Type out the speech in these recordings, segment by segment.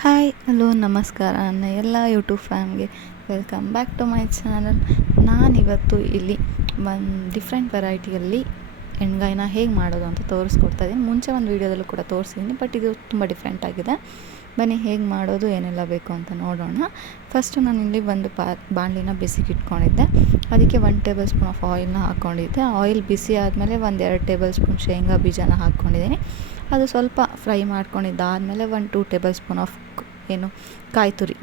Hi hello ನಮಸ್ಕಾರ ನನ್ನ ಎಲ್ಲ ಯೂಟ್ಯೂಬ್ ಫ್ಯಾಮ್ಗೆ welcome back to my channel. ನಾನಿವತ್ತು ಇಲ್ಲಿ ಒಂದು ಡಿಫ್ರೆಂಟ್ ವೆರೈಟಿಯಲ್ಲಿ ಎಣ್ಗಾಯಿನ ಹೇಗೆ ಮಾಡೋದು ಅಂತ ತೋರಿಸ್ಕೊಡ್ತಾ ಇದ್ದೀನಿ. ಮುಂಚೆ ಒಂದು ವೀಡಿಯೋದಲ್ಲೂ ಕೂಡ ತೋರಿಸಿದ್ದೀನಿ, ಬಟ್ ಇದು ತುಂಬ ಡಿಫ್ರೆಂಟ್ ಆಗಿದೆ. ಬನ್ನಿ ಹೇಗೆ ಮಾಡೋದು, ಏನೆಲ್ಲ ಬೇಕು ಅಂತ ನೋಡೋಣ. ಫಸ್ಟು ನಾನಿಲ್ಲಿ ಒಂದು ಬಾಣಲಿನ ಬಿಸಿಗೆ ಇಟ್ಕೊಂಡಿದ್ದೆ. ಅದಕ್ಕೆ 1 ಟೇಬಲ್ ಸ್ಪೂನ್ ಆಫ್ ಆಯಿಲ್ನ ಹಾಕ್ಕೊಂಡಿದ್ದೆ. ಆಯಿಲ್ ಬಿಸಿ ಆದಮೇಲೆ 1-2 ಟೇಬಲ್ ಸ್ಪೂನ್ ಶೇಂಗಾ ಬೀಜನ ಹಾಕ್ಕೊಂಡಿದ್ದೀನಿ. ಅದು ಸ್ವಲ್ಪ ಫ್ರೈ ಮಾಡ್ಕೊಂಡಿದ್ದಾದಮೇಲೆ 1-2 ಟೇಬಲ್ ಸ್ಪೂನ್ ಆಫ್ ಕಾಯಿ ತುರಿ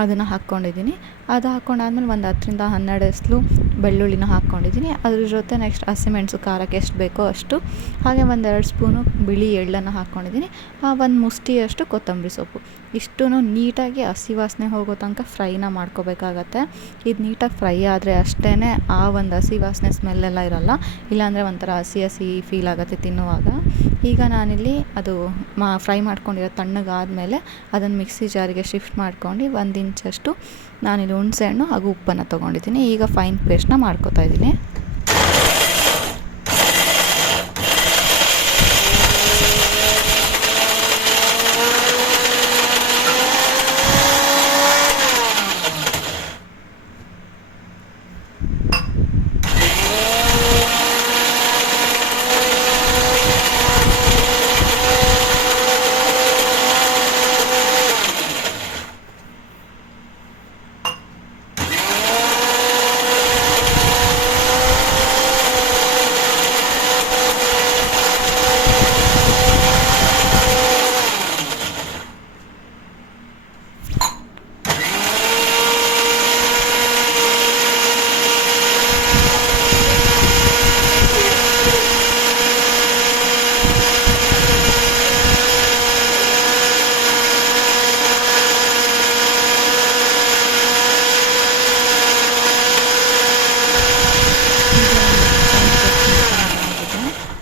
ಅದನ್ನು ಹಾಕ್ಕೊಂಡಿದ್ದೀನಿ. ಅದು ಹಾಕ್ಕೊಂಡಾದ್ಮೇಲೆ 10-12 ಎಸ್ಲು ಬೆಳ್ಳುಳ್ಳಿನ ಹಾಕ್ಕೊಂಡಿದ್ದೀನಿ. ಅದ್ರ ಜೊತೆ ನೆಕ್ಸ್ಟ್ ಹಸಿಮೆಣಸು ಖಾರಕ್ಕೆ ಎಷ್ಟು ಬೇಕೋ ಅಷ್ಟು, ಹಾಗೆ 1-2 ಸ್ಪೂನು ಬಿಳಿ ಎಳ್ಳನ್ನು ಹಾಕ್ಕೊಂಡಿದ್ದೀನಿ. 1 ಮುಷ್ಟಿಯಷ್ಟು ಕೊತ್ತಂಬರಿ ಸೊಪ್ಪು. ಇಷ್ಟೂ ನೀಟಾಗಿ ಹಸಿ ವಾಸನೆ ಹೋಗೋ ತನಕ ಫ್ರೈನ ಮಾಡ್ಕೋಬೇಕಾಗತ್ತೆ. ಇದು ನೀಟಾಗಿ ಫ್ರೈ ಆದರೆ ಅಷ್ಟೇ ಆ ಒಂದು ಹಸಿ ವಾಸನೆ ಸ್ಮೆಲ್ಲೆಲ್ಲ ಇರೋಲ್ಲ, ಇಲ್ಲಾಂದರೆ ಒಂಥರ ಹಸಿ ಹಸಿ ಫೀಲ್ ಆಗುತ್ತೆ ತಿನ್ನುವಾಗ. ಈಗ ನಾನಿಲ್ಲಿ ಅದು ಫ್ರೈ ಮಾಡ್ಕೊಂಡಿರೋ ತಣ್ಣಗಾದಮೇಲೆ ಅದನ್ನು ಮಿಕ್ಸಿ ಜಾರಿಗೆ ಶಿಫ್ಟ್ ಮಾಡ್ಕೊಂಡು 1 ಇಂಚಷ್ಟು ನಾನಿಲ್ಲಿ ಹುಣಸೆಹಣ್ಣು ಹಾಗೂ ಉಪ್ಪನ್ನು ತೊಗೊಂಡಿದ್ದೀನಿ. ಈಗ ಫೈನ್ ಪೇಸ್ಟ್ನ ಮಾಡ್ಕೊತಾ ಇದ್ದೀನಿ.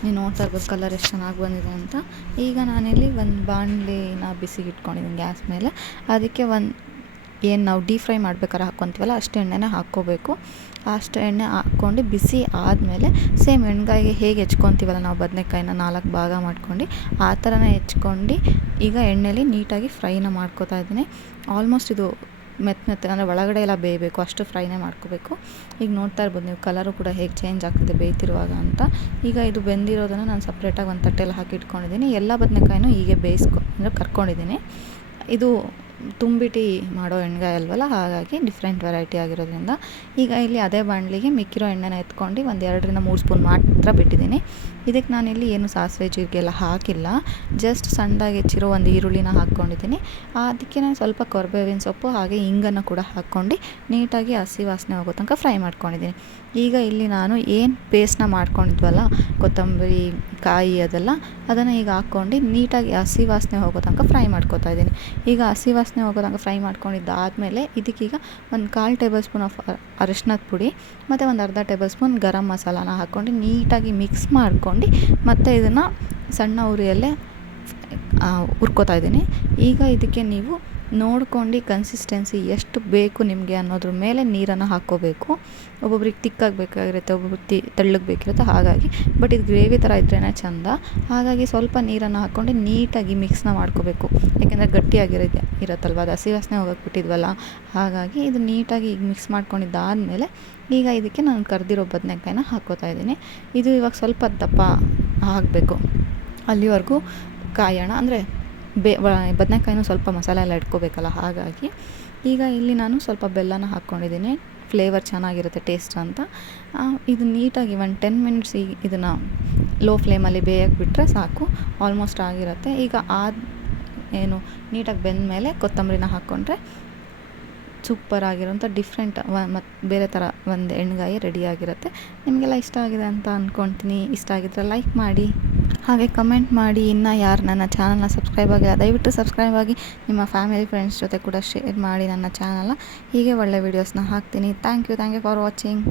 ನೀವು ನೋಡ್ತಾ ಇರ್ಬೋದು ಕಲರ್ ಎಷ್ಟು ಚೆನ್ನಾಗಿ ಬಂದಿದೆ ಅಂತ. ಈಗ ನಾನಿಲ್ಲಿ ಒಂದು ಬಾಣಲಿನ ಬಿಸಿಗೆ ಇಟ್ಕೊಂಡಿದ್ದೀನಿ ಗ್ಯಾಸ್ ಮೇಲೆ. ಅದಕ್ಕೆ ಏನು ನಾವು ಡೀಪ್ ಫ್ರೈ ಮಾಡ್ಬೇಕಾದ್ರೆ ಹಾಕ್ಕೊತೀವಲ್ಲ ಅಷ್ಟು ಎಣ್ಣೆನೇ ಹಾಕ್ಕೋಬೇಕು. ಅಷ್ಟು ಎಣ್ಣೆ ಹಾಕ್ಕೊಂಡು ಬಿಸಿ ಆದಮೇಲೆ ಸೇಮ್ ಎಣ್ಗಾಯಿಗೆ ಹೇಗೆ ಹೆಚ್ಕೊತೀವಲ್ಲ ನಾವು ಬದನೆಕಾಯಿನ 4 ಭಾಗ ಮಾಡ್ಕೊಂಡು ಆ ಥರನೇ ಹೆಚ್ಕೊಂಡು ಈಗ ಎಣ್ಣೆಲಿ ನೀಟಾಗಿ ಫ್ರೈನ ಮಾಡ್ಕೋತಾ ಇದ್ದೀನಿ. ಆಲ್ಮೋಸ್ಟ್ ಇದು ಮೆತ್ತಗೆ ಅಂದರೆ ಒಳಗಡೆ ಎಲ್ಲ ಬೇಯಬೇಕು, ಅಷ್ಟು ಫ್ರೈನೇ ಮಾಡ್ಕೋಬೇಕು. ಈಗ ನೋಡ್ತಾ ಇರ್ಬೋದು ನೀವು ಕಲರು ಕೂಡ ಹೇಗೆ ಚೇಂಜ್ ಆಗ್ತಿದೆ ಬೇಯ್ತಿರುವಾಗ ಅಂತ. ಈಗ ಇದು ಬೆಂದಿರೋದನ್ನು ನಾನು ಸಪ್ರೇಟಾಗಿ ಒಂದು ತಟ್ಟೆಯಲ್ಲಿ ಹಾಕಿ ಇಟ್ಕೊಂಡಿದ್ದೀನಿ. ಎಲ್ಲ ಬದನೆಕಾಯಿನೂ ಹೀಗೆ ಅಂದರೆ ಕರ್ಕೊಂಡಿದ್ದೀನಿ. ಇದು ತುಂಬಿಟ್ಟು ಮಾಡೋ ಎಣ್ಗಾಯಿ ಅಲ್ವಲ್ಲ, ಹಾಗಾಗಿ ಡಿಫ್ರೆಂಟ್ ವೆರೈಟಿ ಆಗಿರೋದ್ರಿಂದ ಈಗ ಇಲ್ಲಿ ಅದೇ ಬಾಣಲಿಗೆ ಮಿಕ್ಕಿರೋ ಎಣ್ಣೆನ ಎತ್ಕೊಂಡು 1-2-3 ಸ್ಪೂನ್ ಮಾತ್ರ ಬಿಟ್ಟಿದ್ದೀನಿ. ಇದಕ್ಕೆ ನಾನಿಲ್ಲಿ ಏನು ಸಾಸಿವೆ ಜೀರಿಗೆ ಎಲ್ಲ ಹಾಕಿಲ್ಲ, ಜಸ್ಟ್ ಸಣ್ಣದಾಗಿ ಹೆಚ್ಚಿರೋ ಒಂದು ಈರುಳ್ಳಿನ ಹಾಕ್ಕೊಂಡಿದ್ದೀನಿ. ಅದಕ್ಕೆ ನಾನು ಸ್ವಲ್ಪ ಕರಿಬೇವಿನ ಸೊಪ್ಪು ಹಾಗೆ ಇಂಗನ್ನು ಕೂಡ ಹಾಕ್ಕೊಂಡು ನೀಟಾಗಿ ಹಸಿ ವಾಸನೆ ಹೋಗೋ ತನಕ ಫ್ರೈ ಮಾಡ್ಕೊಂಡಿದ್ದೀನಿ. ಈಗ ಇಲ್ಲಿ ನಾನು ಏನು ಪೇಸ್ಟ್ನ ಮಾಡ್ಕೊಂಡಿದ್ವಲ್ಲ ಕೊತ್ತಂಬರಿ ಕಾಯಿ ಅದನ್ನು ಈಗ ಹಾಕ್ಕೊಂಡು ನೀಟಾಗಿ ಹಸಿ ವಾಸನೆ ಹೋಗೋ ತನಕ ಫ್ರೈ ಮಾಡ್ಕೊತಾ ಇದ್ದೀನಿ. ಈಗ ಹಸಿ ವಾಸನೆ ಹೋಗೋ ತನಕ ಫ್ರೈ ಮಾಡ್ಕೊಂಡಿದ್ದಾದಮೇಲೆ ಇದಕ್ಕೀಗ 1/4 ಟೇಬಲ್ ಸ್ಪೂನ್ ಆಫ್ ಅರಿಶಿನದ ಪುಡಿ ಮತ್ತು 1/2 ಟೇಬಲ್ ಸ್ಪೂನ್ ಗರಂ ಮಸಾಲಾನ ಹಾಕ್ಕೊಂಡು ನೀಟಾಗಿ ಮಿಕ್ಸ್ ಮಾಡ್ಕೊಂಡು ಮತ್ತು ಇದನ್ನು ಸಣ್ಣ ಉರಿಯಲ್ಲೇ ಹುರ್ಕೋತಾ ಇದ್ದೀನಿ. ಈಗ ಇದಕ್ಕೆ ನೀವು ನೋಡ್ಕೊಂಡು ಕನ್ಸಿಸ್ಟೆನ್ಸಿ ಎಷ್ಟು ಬೇಕು ನಿಮಗೆ ಅನ್ನೋದ್ರ ಮೇಲೆ ನೀರನ್ನು ಹಾಕ್ಕೋಬೇಕು. ಒಬ್ಬೊಬ್ರಿಗೆ ತಿಕ್ಕಾಗಿ ಬೇಕಾಗಿರುತ್ತೆ, ಒಬ್ಬೊಬ್ರಿಗೆ ತೆಳ್ಳಗೆ ಬೇಕಿರುತ್ತೆ. ಹಾಗಾಗಿ ಬಟ್ ಇದು ಗ್ರೇವಿ ಥರ ಇದ್ರೇ ಚೆಂದ. ಹಾಗಾಗಿ ಸ್ವಲ್ಪ ನೀರನ್ನು ಹಾಕ್ಕೊಂಡು ನೀಟಾಗಿ ಮಿಕ್ಸ್ನ ಮಾಡ್ಕೋಬೇಕು, ಯಾಕೆಂದರೆ ಇರುತ್ತಲ್ವ, ಅದು ಹಸಿ ವಾಸನೆ ಹೋಗಕ್ಕೆ ಬಿಟ್ಟಿದ್ವಲ್ಲ. ಹಾಗಾಗಿ ಇದು ನೀಟಾಗಿ ಈಗ ಮಿಕ್ಸ್ ಮಾಡ್ಕೊಂಡಿದ್ದಾದಮೇಲೆ ಈಗ ಇದಕ್ಕೆ ನಾನು ಕರೆದಿರೋ ಬದನೆಕಾಯಿನ ಹಾಕ್ಕೋತಾ ಇದ್ದೀನಿ. ಇದು ಇವಾಗ ಸ್ವಲ್ಪ ದಪ್ಪ ಆಗಬೇಕು, ಅಲ್ಲಿವರೆಗೂ ಕಾಯೋಣ. ಅಂದರೆ ಬದನೆಕಾಯಿನೂ ಸ್ವಲ್ಪ ಮಸಾಲೆ ಎಲ್ಲ ಇಟ್ಕೋಬೇಕಲ್ಲ, ಹಾಗಾಗಿ ಈಗ ಇಲ್ಲಿ ನಾನು ಸ್ವಲ್ಪ ಬೆಲ್ಲನ ಹಾಕ್ಕೊಂಡಿದ್ದೀನಿ. ಫ್ಲೇವರ್ ಚೆನ್ನಾಗಿರುತ್ತೆ ಟೇಸ್ಟ್ ಅಂತ. ಇದು ನೀಟಾಗಿ 10 ಮಿನಿಟ್ಸ್ ಇದನ್ನು ಲೋ ಫ್ಲೇಮಲ್ಲಿ ಬೇಯಕ್ಕೆ ಬಿಟ್ಟರೆ ಸಾಕು, ಆಲ್ಮೋಸ್ಟ್ ಆಗಿರುತ್ತೆ. ಈಗ ನೀಟಾಗಿ ಬೆಂದ ಮೇಲೆ ಕೊತ್ತಂಬರಿನ ಹಾಕ್ಕೊಂಡ್ರೆ ಸೂಪರ್ ಆಗಿರೋಂಥ ಡಿಫ್ರೆಂಟ್ ಮತ್ತು ಬೇರೆ ಥರ ಒಂದು ಎಣ್ಗಾಯಿ ರೆಡಿಯಾಗಿರುತ್ತೆ. ನಿಮಗೆಲ್ಲ ಇಷ್ಟ ಆಗಿದೆ ಅಂತ ಅಂದ್ಕೊಳ್ತೀನಿ. ಇಷ್ಟ ಆಗಿದ್ರೆ ಲೈಕ್ ಮಾಡಿ, ಹಾಗೆ ಕಮೆಂಟ್ ಮಾಡಿ. ಇನ್ನು ಯಾರು ನನ್ನ ಚಾನಲ್ನ ಸಬ್ಸ್ಕ್ರೈಬ್ ಆಗಿಲ್ಲ ದಯವಿಟ್ಟು ಸಬ್ಸ್ಕ್ರೈಬ್ ಆಗಿ, ನಿಮ್ಮ ಫ್ಯಾಮಿಲಿ ಫ್ರೆಂಡ್ಸ್ ಜೊತೆ ಕೂಡ ಶೇರ್ ಮಾಡಿ ನನ್ನ ಚಾನಲ್ನ. ಹೀಗೆ ಒಳ್ಳೆ ವೀಡಿಯೋಸ್ನ ಹಾಕ್ತೀನಿ. Thank you for watching.